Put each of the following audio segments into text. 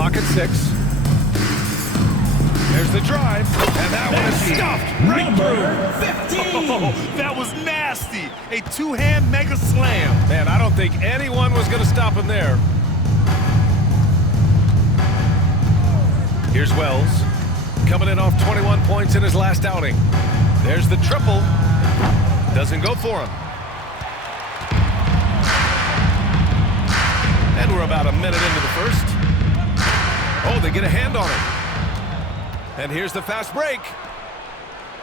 Clock at 6. There's the drive, and that one is stuffed right through. 15. Oh, that was nasty. A two-hand mega slam. Man, I don't think anyone was going to stop him there. Here's Wells, coming in off 21 points in his last outing. There's the triple. Doesn't go for him. And we're about a minute into the first. Oh, they get a hand on it. And here's the fast break.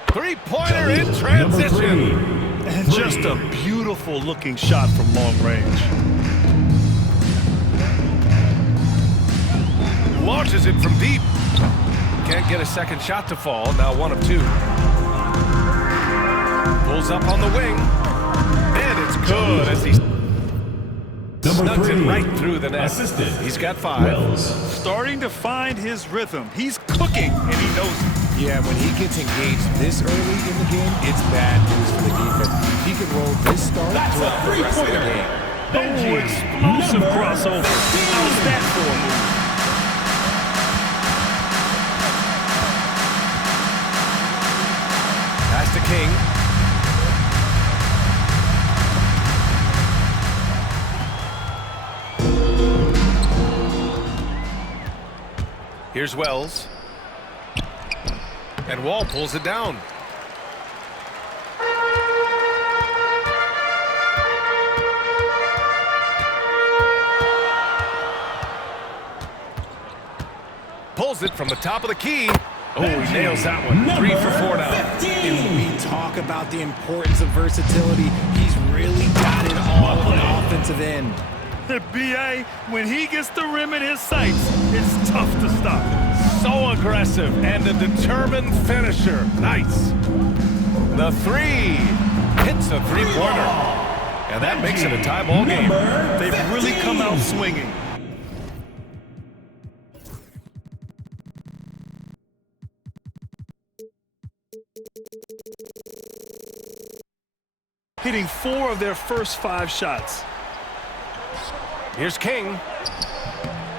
Three-pointer in transition. And just a beautiful looking shot from long range. Launches it from deep. Can't get a second shot to fall. Now 1 of 2. Pulls up on the wing. And it's good as he snugs it right through the net. He's got 5. Starting to find his rhythm. He's cooking, and he knows it. Yeah, when he gets engaged this early in the game, it's bad news for the defense. He can roll this start throughout the rest of the game. Oh, explosive crossover. How's that for a move? Pass to King. Here's Wells. And Wall pulls it down. Pulls it from the top of the key. Oh, he nails that one. 3 for 4 now. And we talk about the importance of versatility. He's really got it all on the offensive end. B.A., when he gets the rim in his sights, it's tough to stop. So aggressive and a determined finisher. Nice. The 3 hits a three-pointer. And that makes it a tie ball game. They've really come out swinging. Hitting 4 of their first 5 shots. Here's King.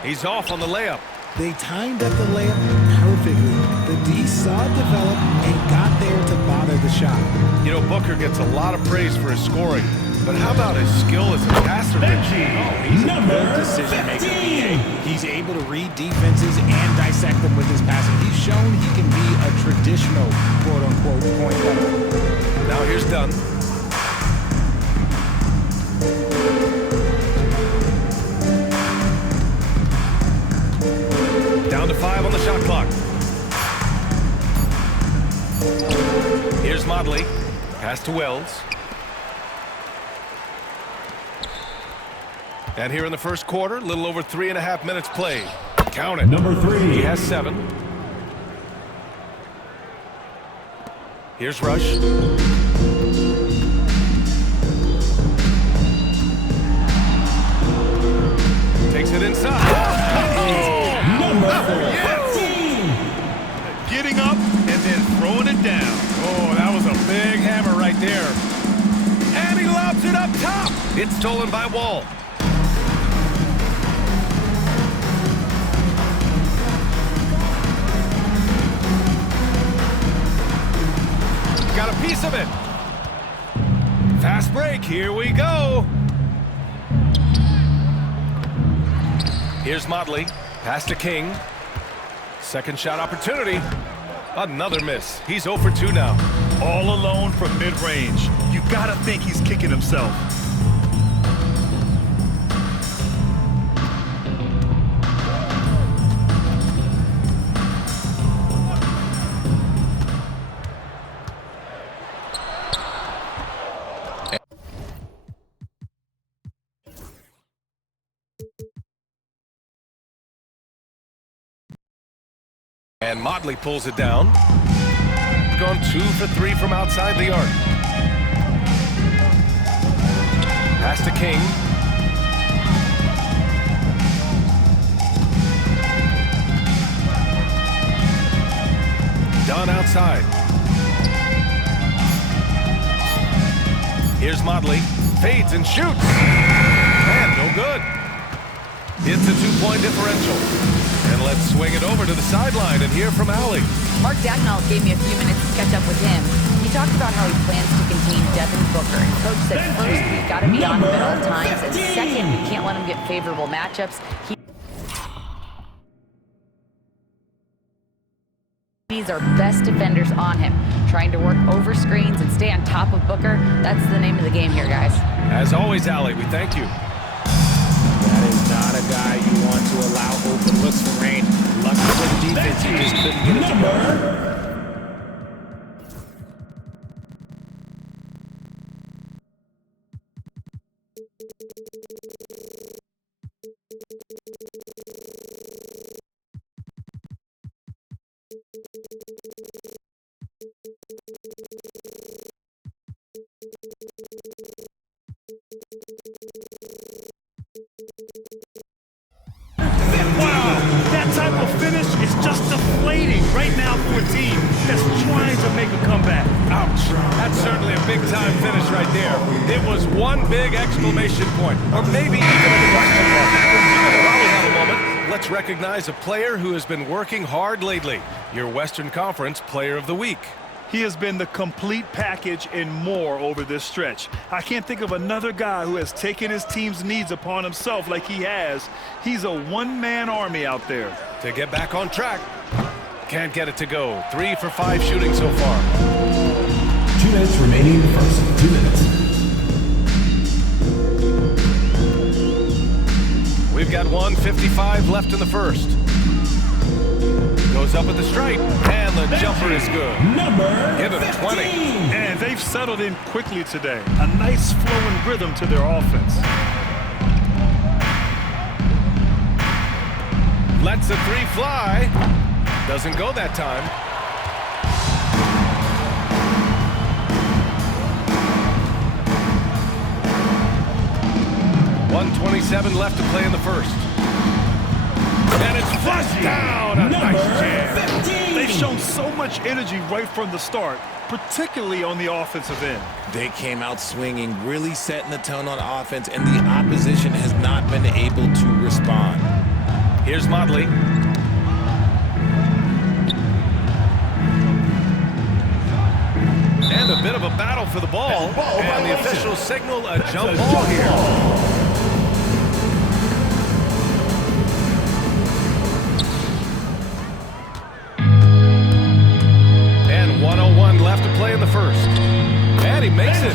He's off on the layup. They timed up the layup perfectly. The D saw it develop and got there to bother the shot. You know, Booker gets a lot of praise for his scoring, but how about his skill as a passer? He's a good decision maker. He's able to read defenses and dissect them with his passing. He's shown he can be a traditional quote-unquote point guard. Now here's Dunn. Down to 5 on the shot clock. Here's Motley. Pass to Wells. And here in the first quarter, a little over 3.5 minutes played. Count it. Number 3. He has 7. Here's Rush. Takes it inside. Getting up and then throwing it down. Oh, that was a big hammer right there. And he lobs it up top. It's stolen by Wall. Got a piece of it. Fast break. Here we go. Here's Motley. Pass to King. Second shot opportunity. Another miss. He's 0 for 2 now. All alone from mid-range. You gotta think he's kicking himself. And Motley pulls it down. Gone 2 for 3 from outside the arc. Pass to King. Dunn outside. Here's Motley. Fades and shoots. And no good. It's a 2-point differential. And let's swing it over to the sideline and hear from Allie. Mark Dagnall gave me a few minutes to catch up with him. He talked about how he plans to contain Devin Booker. And Coach said first, we've got to be on him at all times. And second, we can't let him get favorable matchups. He needs our best defenders on him, trying to work over screens and stay on top of Booker. That's the name of the game here, guys. As always, Allie, we thank you. That is not a guy you want to allow open looks for range. Lucky for the defense, he just couldn't get it to work. That type of finish is just deflating right now for a team that's trying to make a comeback. Ouch. That's certainly a big-time finish right there. It was one big exclamation point, or maybe even a question mark. While we have a moment, let's recognize a player who has been working hard lately. Your Western Conference Player of the Week. He has been the complete package and more over this stretch. I can't think of another guy who has taken his team's needs upon himself like he has. He's a one-man army out there. To get back on track. Can't get it to go. 3 for 5 shooting so far. 2 minutes remaining in the first. 2 minutes. We've got 1:55 left in the first. Goes up at the stripe, and the jumper is good. Give him 20. And they've settled in quickly today. A nice flowing rhythm to their offense. Lets the 3 fly. Doesn't go that time. .127 left to play in the first. And it's flushed down. A nice jam. They've shown so much energy right from the start, particularly on the offensive end. They came out swinging, really setting the tone on offense, and the opposition has not been able to respond. Here's Motley. And a bit of a battle for the ball. And the officials signal a jump ball here. Left to play in the first. And he makes it.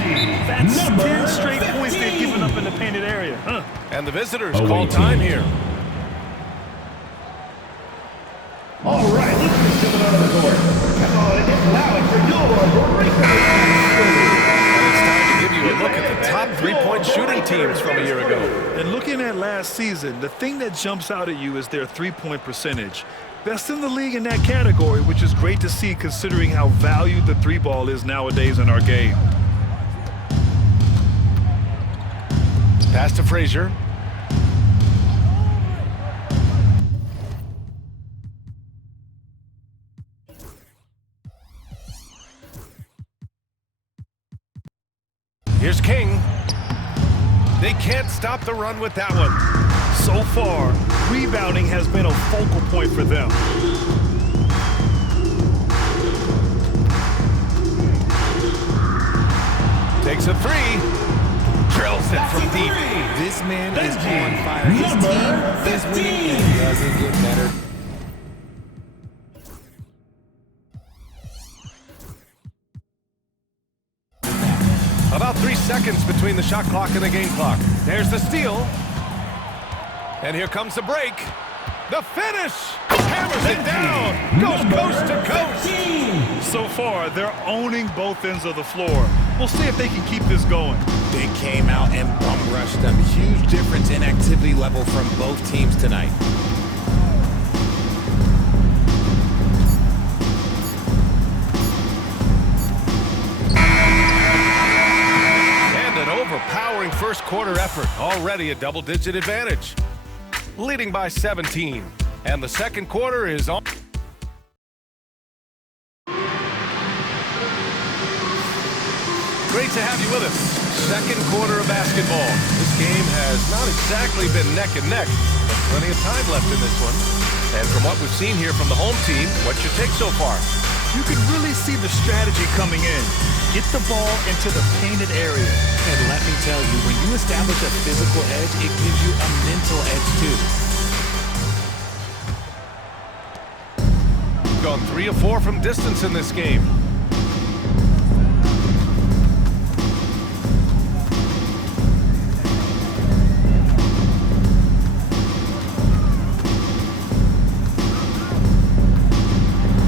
That's 10 straight points they've given up in the painted area. And the visitors call time here. All right, let's get coming out of the court. Come on, it's allowing for your breaker. And it's time to give you a look at the top 3-point shooting teams from a year ago. And looking at last season, the thing that jumps out at you is their 3-point percentage. Best in the league in that category, which is great to see considering how valued the 3-ball is nowadays in our game. Pass to Frazier. Here's King. They can't stop the run with that one. So far, rebounding has been a focal point for them. Takes a 3. Drills it from deep. This man is on fire. His team is winning, and it doesn't get better. About 3 seconds between the shot clock and the game clock. There's the steal. And here comes the break. The finish! Hammers it down! Goes coast to coast! So far, they're owning both ends of the floor. We'll see if they can keep this going. They came out and bum rushed them. Huge difference in activity level from both teams tonight. And an overpowering first quarter effort. Already a double-digit advantage. Leading by 17. And the second quarter is on. Great to have you with us. Second quarter of basketball. This game has not exactly been neck and neck, but plenty of time left in this one. And from what we've seen here from the home team, what's your take so far? You can really see the strategy coming in. Get the ball into the painted area. And let me tell you, when you establish a physical edge, it gives you a mental edge too. Gone 3 of 4 from distance in this game.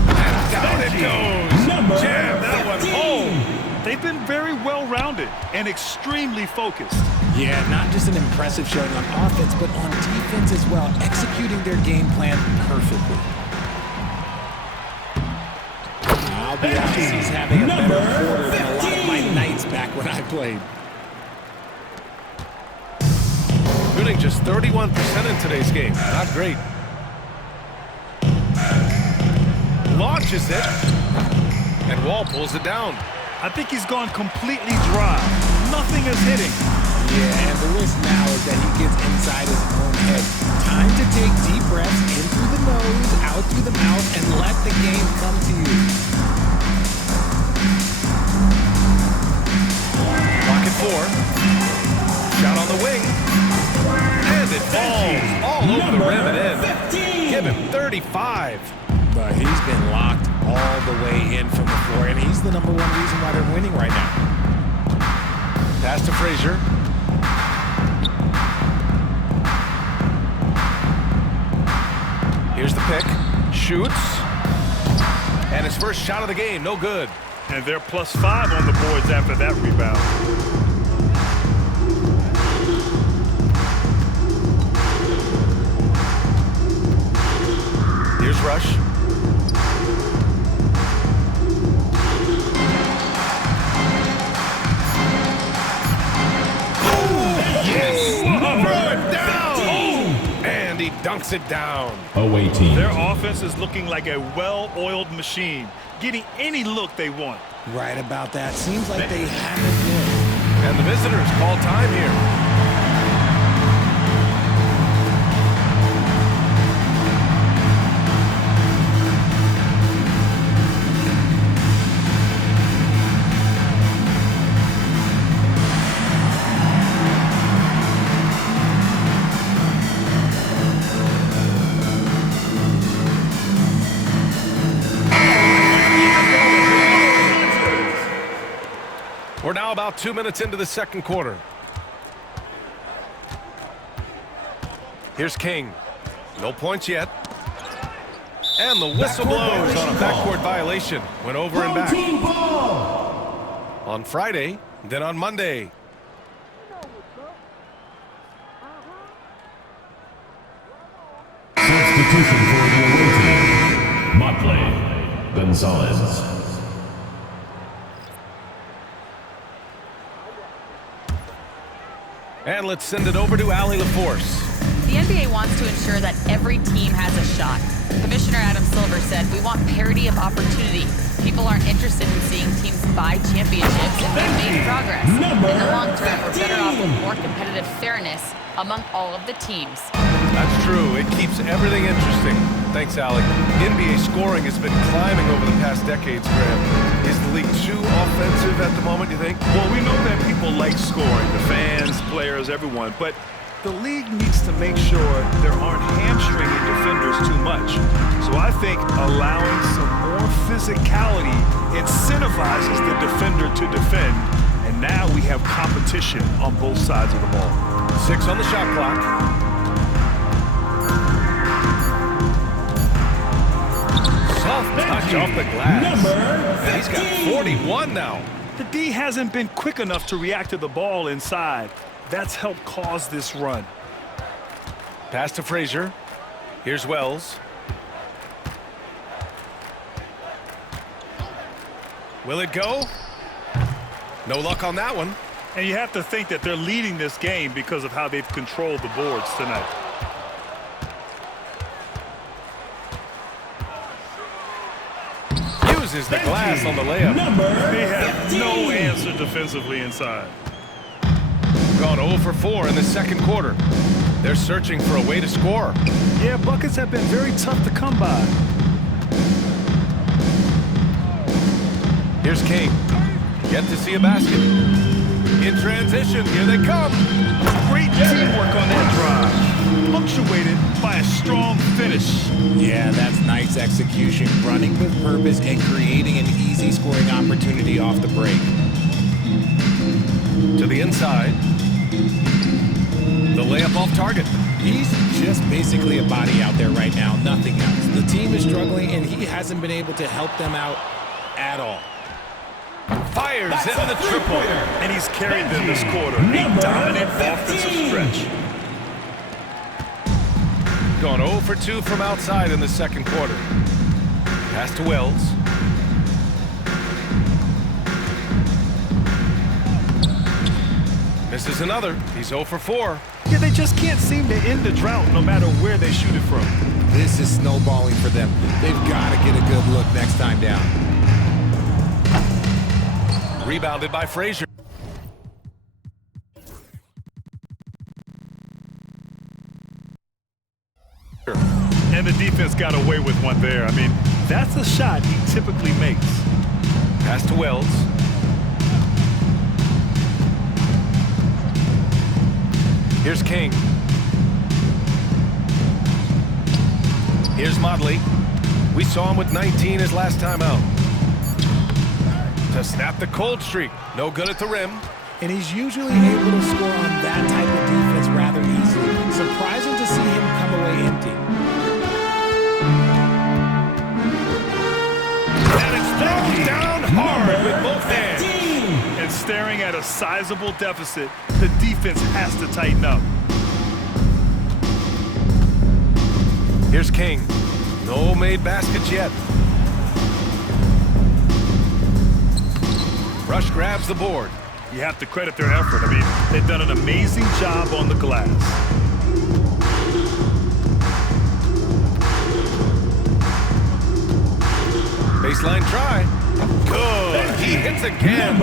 And down it goes. Jam that one home. They've been very well-rounded and extremely focused. Yeah, not just an impressive showing on offense, but on defense as well, executing their game plan perfectly. I'll be honest, he's having a better quarter than a lot of my nights back when I played. Shooting just 31% in today's game. Not great. Launches it. And Wall pulls it down. I think he's gone completely dry. Nothing is hitting. Yeah, and the risk now is that he gets inside his own head. Time to take deep breaths in through the nose, out through the mouth, and let the game come to you. Clock at 4. Shot on the wing. And it falls all over the rim and in. Give him 35. But he's been locked all the way in from the floor, and he's the #1 reason why they're winning right now. Pass to Frazier. Here's the pick. Shoots. And his first shot of the game. No good. And they're +5 on the boards after that rebound. Here's Rush. And he dunks it down. Away team. Their offense is looking like a well-oiled machine, getting any look they want. Right about that. Seems like they haven't missed. And the visitors call time here. We're now about 2 minutes into the second quarter. Here's King. No points yet. And the whistle blows on a backcourt violation. Went over and back. On Friday, then on Monday. Substitution for the away team. Motley Gonzalez. And let's send it over to Allie LaForce. The NBA wants to ensure that every team has a shot. Commissioner Adam Silver said, "We want parity of opportunity. People aren't interested in seeing teams buy championships if they've made progress. In the long term, we're better off with more competitive fairness among all of the teams." That's true. It keeps everything interesting. Thanks, Allie. NBA scoring has been climbing over the past decades, Graham. Is the league too offensive at the moment, you think? Well, we know that people like scoring, the fans, players, everyone, but the league needs to make sure there aren't hamstringing defenders too much. So I think allowing some more physicality incentivizes the defender to defend, and now we have competition on both sides of the ball. 6 on the shot clock. Soft touch off the glass. And he's got 41 now. The D hasn't been quick enough to react to the ball inside. That's helped cause this run. Pass to Frazier. Here's Wells. Will it go? No luck on that one. And you have to think that they're leading this game because of how they've controlled the boards tonight. Uses the glass on the layup. They have no answer defensively inside. gone 0 for 4 in the second quarter. They're searching for a way to score. Yeah, buckets have been very tough to come by. Here's King. Yet to see a basket. In transition, here they come. Great teamwork on that drive. Punctuated by a strong finish. Yeah, that's nice execution, running with purpose and creating an easy scoring opportunity off the break. To the inside. The layup off target. He's just basically a body out there right now, nothing else. The team is struggling, and he hasn't been able to help them out at all. Fires into the triple. And he's carried them this quarter. A dominant offensive stretch. Gone 0 for 2 from outside in the second quarter. Pass to Wells. Misses another. He's 0 for 4. Yeah, they just can't seem to end the drought no matter where they shoot it from. This is snowballing for them. They've got to get a good look next time down. Rebounded by Frazier. And the defense got away with one there. I mean, that's a shot he typically makes. Pass to Wells. Here's King. Here's Motley. We saw him with 19 his last time out. To snap the cold streak. No good at the rim. And he's usually able to score on that type of defense rather easily. Surprising to see him come away empty. And it's thrown down hard with both hands. And staring at a sizable deficit, the defense has to tighten up. Here's King. No made baskets yet. Rush grabs the board. You have to credit their effort. I mean, they've done an amazing job on the glass. Baseline try. Good. He hits again.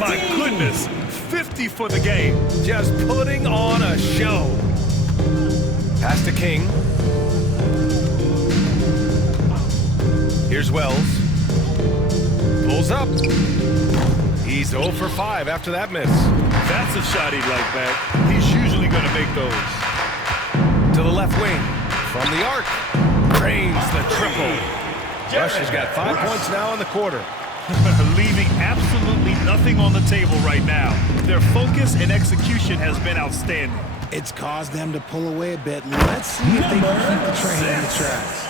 My goodness, 50 for the game. Just putting on a show. Pass to King. Here's Wells. Pulls up. He's 0 for 5 after that miss. That's a shot he'd like back. He's usually going to make those. To the left wing. From the arc. Drains the triple. Rush has got 5 points now in the quarter. Leaving absolutely nothing on the table right now. Their focus and execution has been outstanding. It's caused them to pull away a bit. Let's see if they can keep the train on the tracks.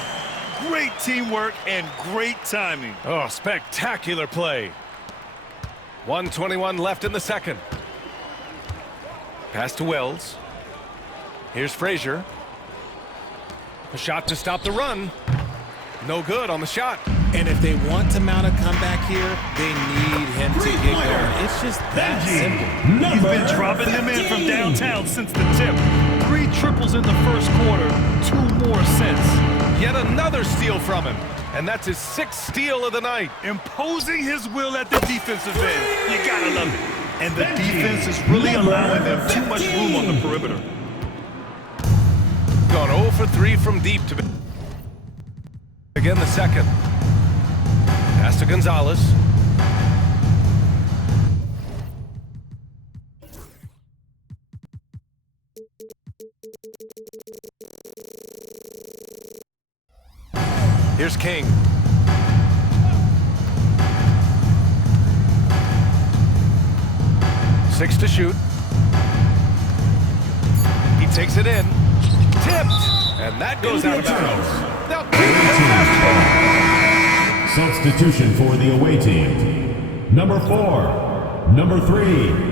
Great teamwork and great timing. Oh, spectacular play. 1:21 left in the second. Pass to Wells. Here's Frazier. A shot to stop the run. No good on the shot. And if they want to mount a comeback here, they need him to get going. It's just that simple. He's been dropping them in from downtown since the tip. 3 triples in the first quarter, 2 more since. Yet another steal from him. And that's his 6th steal of the night. Imposing his will at the defensive end. You gotta love it. And the defense is really allowing them too much room on the perimeter. Gone 0 for 3 from deep to begin the second. Pass to Gonzalez. Here's King. Six to shoot. He takes it in. Tipped. And that goes out of bounds. Now, Substitution for the away team. Number 4, number 3.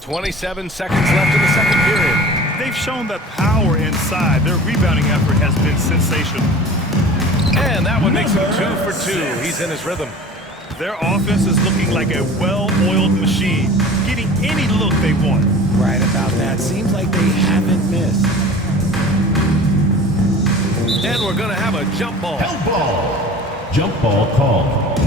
.27 seconds left in the second period. they've shown the power inside. Their rebounding effort has been sensational. And that one makes him 2 for 2. He's in his rhythm. Their offense is looking like a well-oiled machine, getting any look they want. Right about that. Seems like they haven't missed. And we're going to have a jump ball. Jump ball. Jump ball called.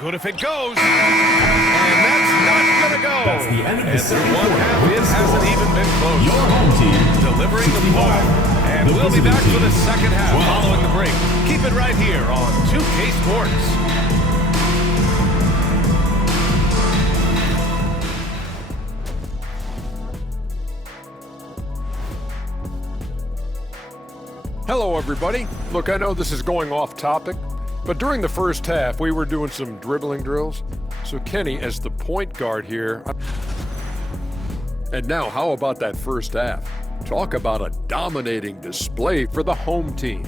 Good if it goes. And that's not going to go. That's the end of the and second one quarter. half, it hasn't even been close. Your home team Delivering the ball. And The we'll be visiting back for the team. second half 12. following the break. Keep it right here on 2K Sports. Hello, everybody. Look, I know this is going off topic, but during the first half, we were doing some dribbling drills. So Kenny, as the point guard here. And now, how about that first half? Talk about a dominating display for the home team.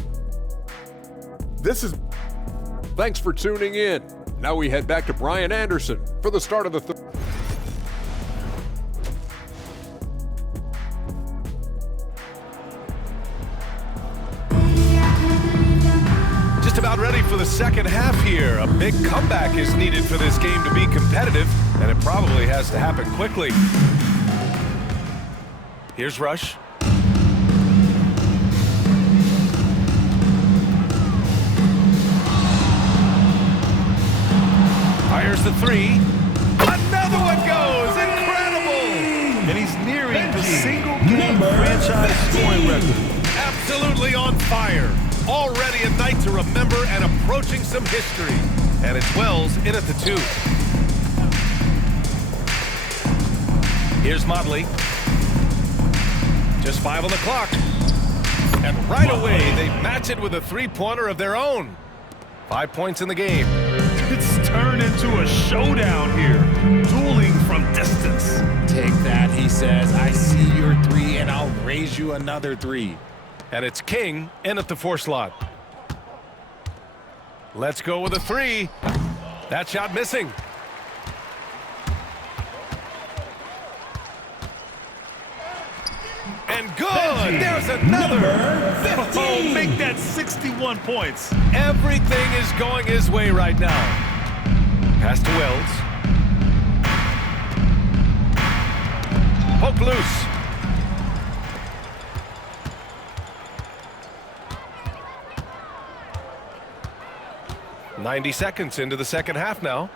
Thanks for tuning in. Now we head back to Brian Anderson for the start of the third. Just about ready for the second half here. A big comeback is needed for this game to be competitive, and it probably has to happen quickly. Here's Rush. Fires the three. Another one goes! Incredible! And he's nearing the single-game franchise scoring record. Absolutely on fire. Already a night to remember and approaching some history. And it's Wells in at the 2. Here's Motley. Just 5 on the clock. And right away, they match it with a three-pointer of their own. 5 points in the game. It's turned into a showdown here, dueling from distance. Take that, he says. I see your 3, and I'll raise you another 3. And it's King in at the 4 slot. Let's go with a 3. That shot missing. And good! There's another! 15! Oh, make that 61 points. Everything is going his way right now. Pass to Wells. Poke loose. "90 seconds into the second half now.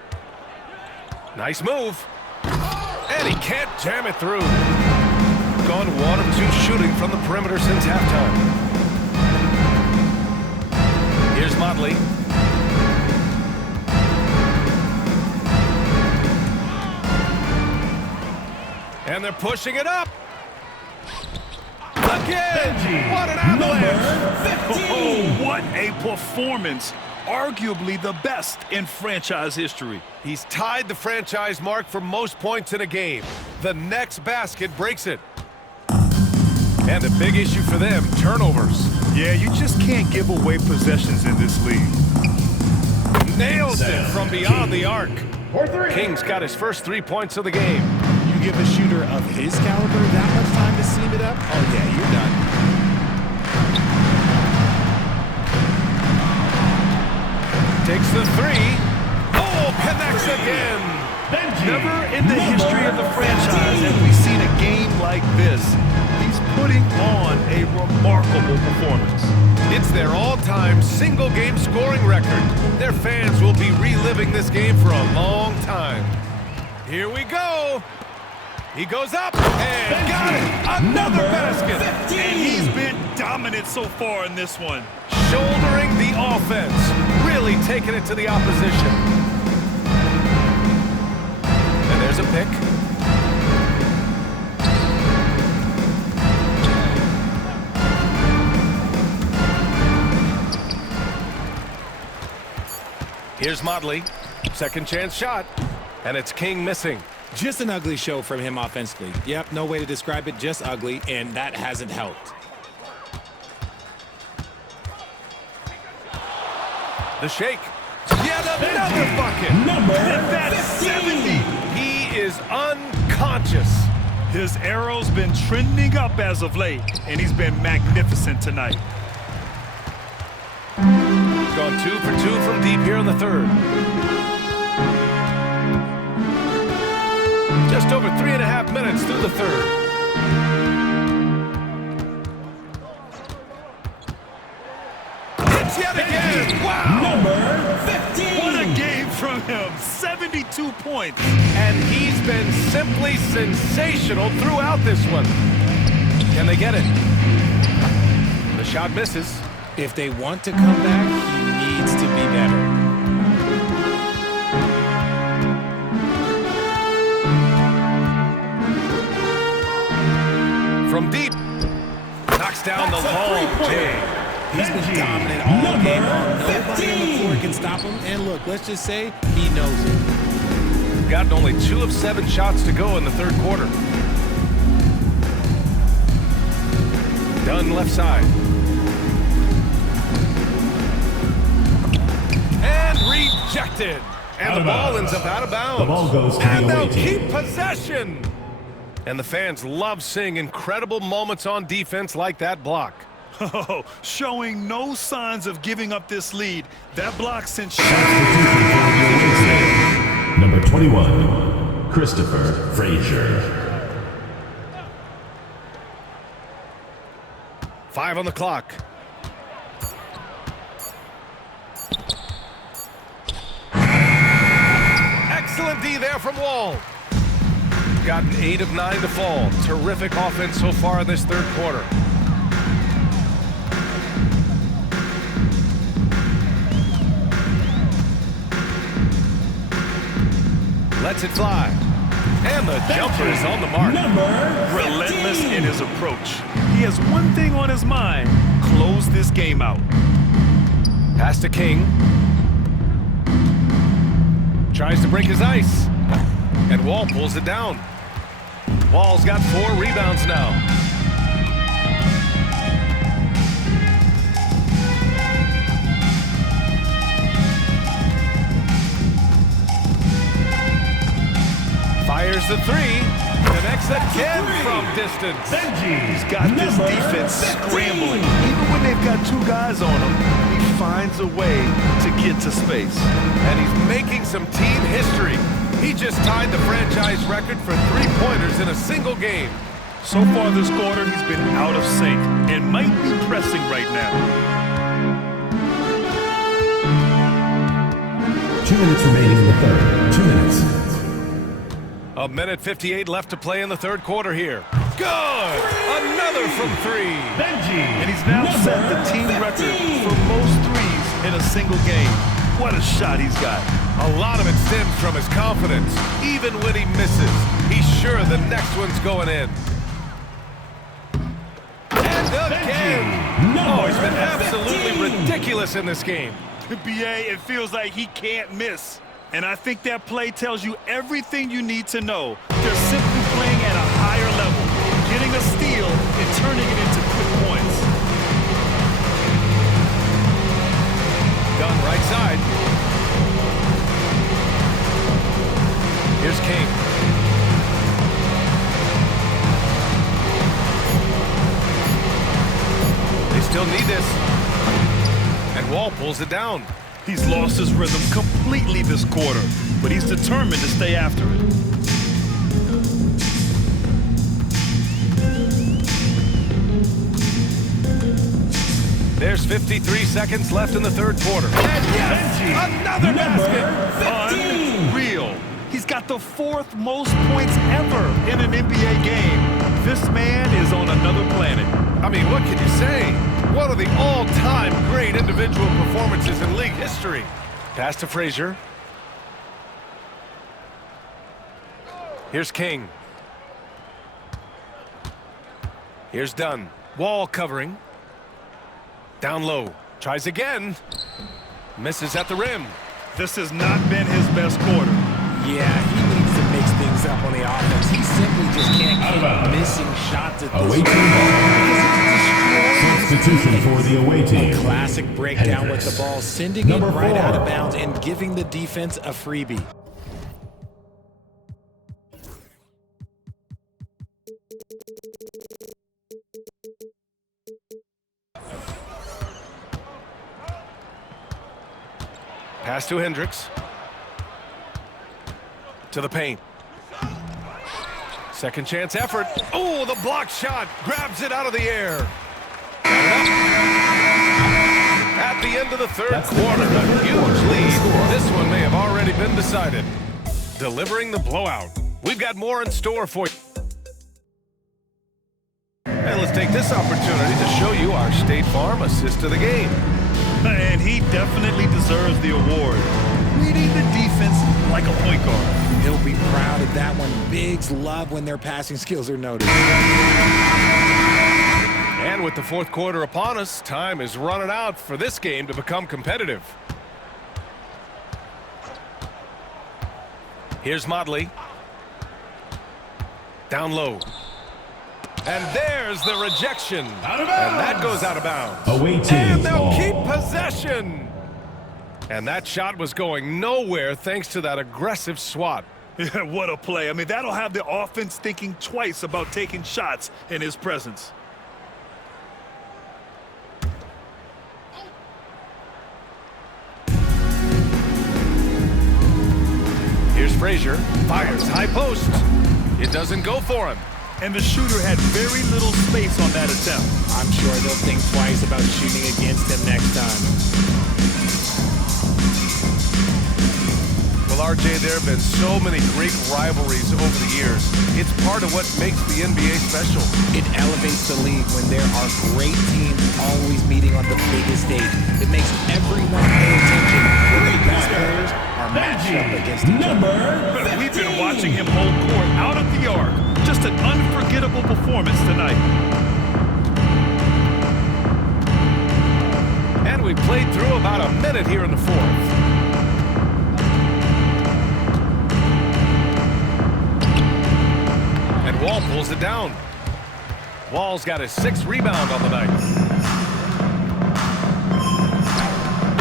Nice move. And he can't jam it through. Gone 1 of 2 shooting from the perimeter since halftime. Here's Motley. And they're pushing it up. Again! What an avalanche! Oh, what a performance. Arguably the best in franchise history. He's tied the franchise mark for most points in a game. The next basket breaks it. And a big issue for them, turnovers. Yeah, you just can't give away possessions in this league. Nails it from beyond the arc. King's got his first 3 points of the game. You give a shooter of his caliber that much time to seam it up? Oh, yeah, you're done. Takes the 3. Oh, connects again. Never in the history of the franchise have we seen a game like this. He's putting on a remarkable performance. It's their all-time single-game scoring record. Their fans will be reliving this game for a long time. Here we go. He goes up and got it. Another basket. And he's been dominant so far in this one. Shouldering the offense. Really taking it to the opposition. And there's a pick. Here's Motley. Second chance shot. And it's King missing. Just an ugly show from him offensively. Yep, no way to describe it, just ugly, and that hasn't helped. The shake. Yet another bucket. And that's 70. He is unconscious. His arrow's been trending up as of late, and he's been magnificent tonight. Gone 2 for 2 from deep here in the third. Just over 3.5 minutes through the third. Hits yet again. Wow. Number 15. What a game from him. 72 points. And he's been simply sensational throughout this one. Can they get it? The shot misses. If they want to come back, he needs to be better. From deep. Knocks down the long J. He's been dominant all game long. Nobody on the floor can stop him. And look, let's just say he knows it. Gotten only 2 of 7 shots to go in the third quarter. Dunn left side. And rejected. And the ball ends up out of bounds. The ball goes to the and they'll away team. keep possession. And the fans love seeing incredible moments on defense like that block. Oh, showing no signs of giving up this lead. That block sent Number 21, Christopher Frazier. 5 on the clock. Excellent D there from Wall. Gotten 8 of 9 to fall. Terrific offense so far in this third quarter. Lets it fly. And the jumper is on the mark. relentless in his approach. He has one thing on his mind: close this game out. Pass to King. Tries to break his ice. And Wall pulls it down. Wall's got 4 rebounds now. Fires the 3. Connects again from distance. He's got this defense scrambling. Even when they've got 2 guys on him, he finds a way to get to space. And he's making some team history. He just tied the franchise record for 3-pointers in a single game. So far this quarter, he's been out of sync and might be pressing right now. 2 minutes remaining in the third. 2 minutes. 1:58 left to play in the third quarter here. Good! Another from 3. And he's now set the team record for most threes in a single game. What a shot he's got. A lot of it stems from his confidence. Even when he misses, he's sure the next one's going in. And again! Oh, he's been absolutely ridiculous in this game. BA, it feels like he can't miss. And I think that play tells you everything you need to know. They're simply playing at a higher level, getting a steal and turning it into quick points. Dunn right side. Here's King. They still need this. And Wall pulls it down. He's lost his rhythm completely this quarter, but he's determined to stay after it. There's 53 seconds left in the third quarter. And yes, another basket. Unreal. He's got the 4th most points ever in an NBA game. This man is on another planet. I mean, what can you say? One of the all-time great individual performances in league history. Pass to Frazier. Here's King. Here's Dunn. Wall covering. Down low. Tries again. Misses at the rim. This has not been his best quarter. Yeah, he needs to mix things up on the offense. He simply just can't keep missing shots at this Away point. team ball. Because it's Substitution for the away team. Classic breakdown with the ball, sending it Number right out of 4. bounds and giving the defense a freebie. Pass to Hendricks. To the paint. Second chance effort. Oh, the block shot. Grabs it out of the air. At the end of the third quarter, a huge lead. This one may have already been decided. Delivering the blowout. We've got more in store for you. And let's take this opportunity to show you our State Farm assist of the game. And he definitely deserves the award. Reading the defense like a point guard. He'll be proud of that one. Bigs love when their passing skills are noticed. And with the fourth quarter upon us, time is running out for this game to become competitive. Here's Motley. Down low. And there's the rejection. And that goes out of bounds. Away team And they'll ball. keep possession. And that shot was going nowhere thanks to that aggressive swat. Yeah, what a play. I mean, that'll have the offense thinking twice about taking shots in his presence. Here's Frazier. Fires high post. It doesn't go for him. And the shooter had very little space on that attempt. I'm sure they'll think twice about shooting against him next time. Well, RJ, there have been so many great rivalries over the years. It's part of what makes the NBA special. It elevates the league when there are great teams always meeting on the biggest stage. It makes everyone pay attention when the best players are matched up against each other. We've been watching him hold court out of the arc. Just an unforgettable performance tonight. And we played through about a minute here in the fourth. And Wall pulls it down. Wall's got his 6th rebound on the night.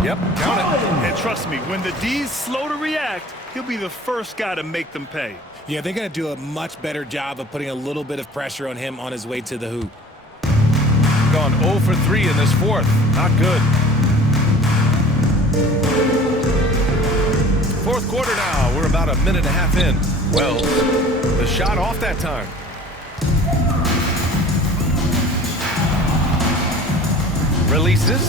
Yep, count it. And trust me, when the D's slow to react, he'll be the first guy to make them pay. Yeah, they're going to do a much better job of putting a little bit of pressure on him on his way to the hoop. Gone 0 for 3 in this fourth. Not good. Fourth quarter now. We're about a minute and a half in. Well, the shot off that time. Releases.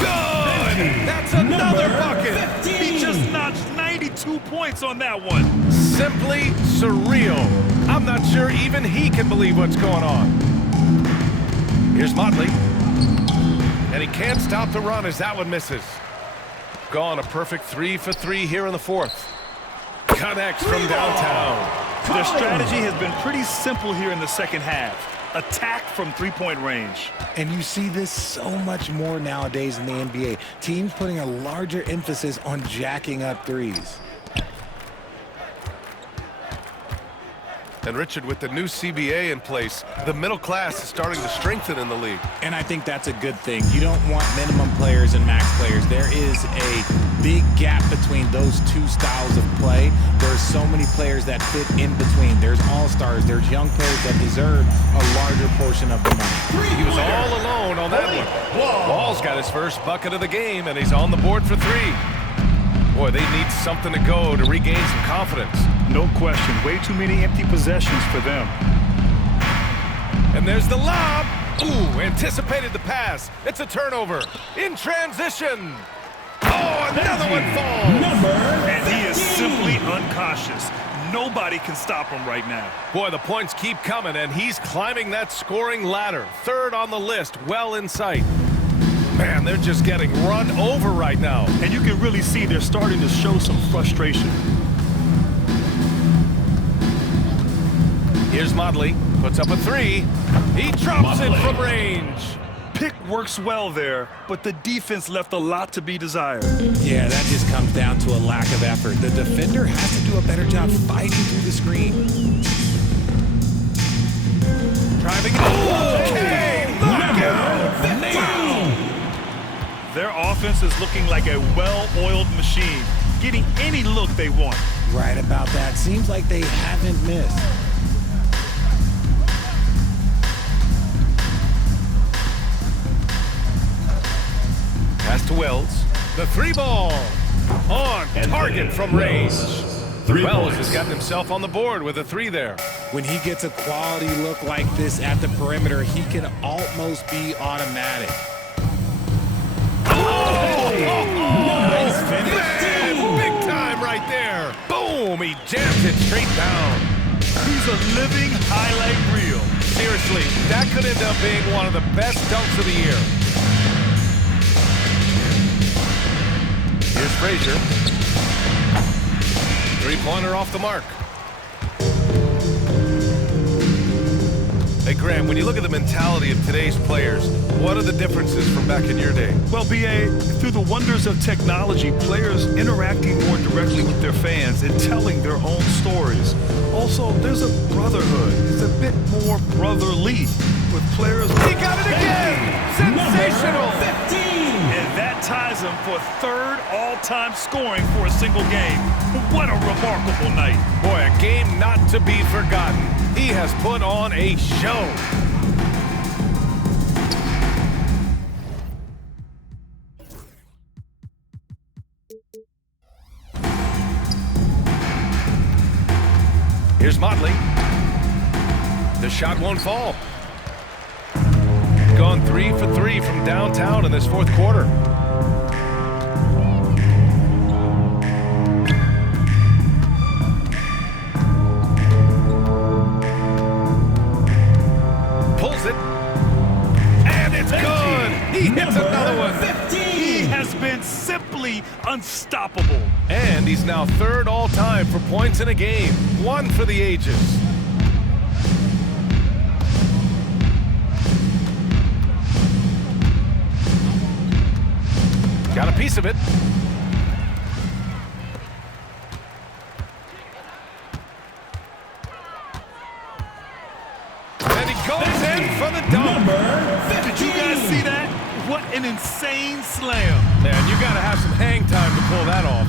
Good! That's another bucket! He just notched 92 points on that one. Simply surreal. I'm not sure even he can believe what's going on. Here's Motley. And he can't stop the run as that one misses. Gone a perfect 3 for 3 here in the fourth. Connects from downtown. Their strategy has been pretty simple here in the second half. Attack from three-point range. And you see this so much more nowadays in the NBA. Teams putting a larger emphasis on jacking up threes. And Richard, with the new CBA in place, the middle class is starting to strengthen in the league. And I think that's a good thing. You don't want minimum players and max players. There is a big gap between those two styles of play. There's so many players that fit in between. There's all-stars. There's young players that deserve a larger portion of the money. He was all alone on that one. Wall's got his first bucket of the game, and he's on the board for 3. Boy, they need something to go to regain some confidence. No question. Way too many empty possessions for them. And there's the lob. Ooh, anticipated the pass. It's a turnover. In transition. Oh, another one falls. And he is simply uncautious. Nobody can stop him right now. Boy, the points keep coming, and he's climbing that scoring ladder. 3rd on the list, well in sight. Man, they're just getting run over right now. And you can really see they're starting to show some frustration. Here's Motley. Puts up a 3. He drops it from range. Pick works well there, but the defense left a lot to be desired. Yeah, that just comes down to a lack of effort. The defender has to do a better job fighting through the screen. Driving. Okay, look at Their offense is looking like a well-oiled machine, getting any look they want. Right about that. Seems like they haven't missed. Pass to Wells. The three ball. On target from range. 3 Wells points. has gotten himself on the board with a 3 there. When he gets a quality look like this at the perimeter, he can almost be automatic. Nice finish. Man, big time right there. Boom, he jammed it straight down. He's a living highlight reel. Seriously, that could end up being one of the best dunks of the year. Here's Frazier. Three-pointer off the mark. Hey, Graham, when you look at the mentality of today's players, what are the differences from back in your day? Well, B.A., through the wonders of technology, players interacting more directly with their fans and telling their own stories. Also, there's a brotherhood. It's a bit more brotherly with players. He got it again! Sensational! 15! And that ties him for third all-time scoring for a single game. What a remarkable night. Boy, a game not to be forgotten. He has put on a show. Here's Motley. The shot won't fall. Gone 3 for 3 from downtown in this fourth quarter. Pulls it. And it's good. He hits another one. 15! He has been simply unstoppable. And he's now third all-time for points in a game. 1 for the ages. Got a piece of it. And he goes in for the dunk. Did you guys see that? What an insane slam. Man, you got to have some hang time to pull that off.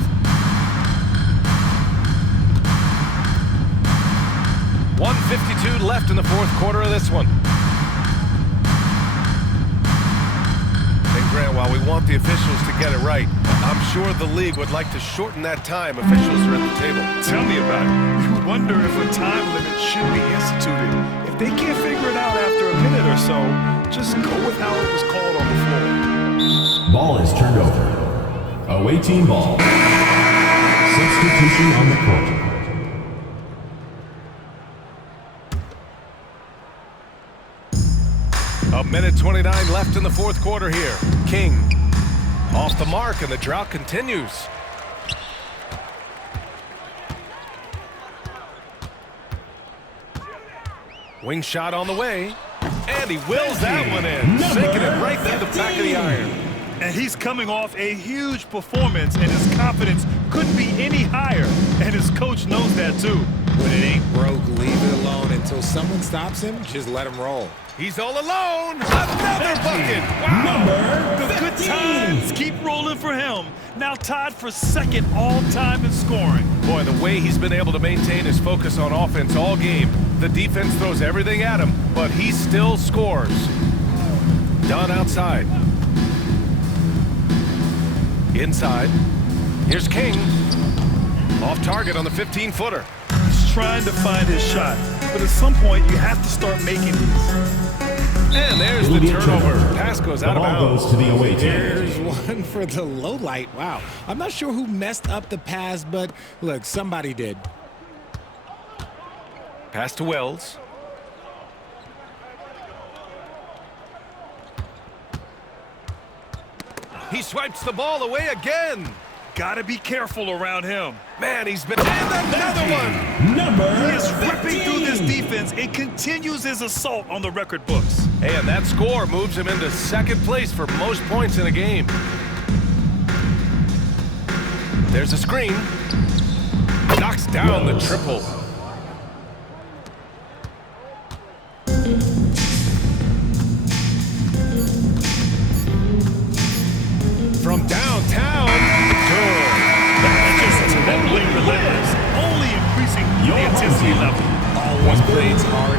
1:52 left in the fourth quarter of this one. And Grant, while we want the officials to get it right, I'm sure the league would like to shorten that time officials are at the table. Tell me about it. You wonder if a time limit should be instituted. If they can't figure it out after a minute or so, just go with how it was called on the floor. Ball is turned over. Away team ball. Substitution on the court. A minute 29 left in the fourth quarter here. King off the mark, and the drought continues. Wing shot on the way, and he wills that one in, sinking it right through the back of the iron. And he's coming off a huge performance, and his confidence couldn't be any higher. And his coach knows that, too. When it ain't broke, leave it alone until someone stops him. Just let him roll. He's all alone. Another bucket. Wow. The good times keep rolling for him. Now tied for second all-time in scoring. Boy, the way he's been able to maintain his focus on offense all game. The defense throws everything at him, but he still scores. Done outside. Inside. Here's King. Off target on the 15-footer. He's trying to find his shot, but at some point you have to start making these. And there's the turnover. Pass goes out of Ball bounds. goes to the away team. There's one for the low light. Wow. I'm not sure who messed up the pass, but look, somebody did. Pass to Wells. He swipes the ball away again. Gotta be careful around him. Man, he's been... And another one! He is ripping through this defense and continues his assault on the record books. Hey, and that score moves him into second place for most points in a game. There's a screen. Knocks down the triple. intensity level. Always plays hard.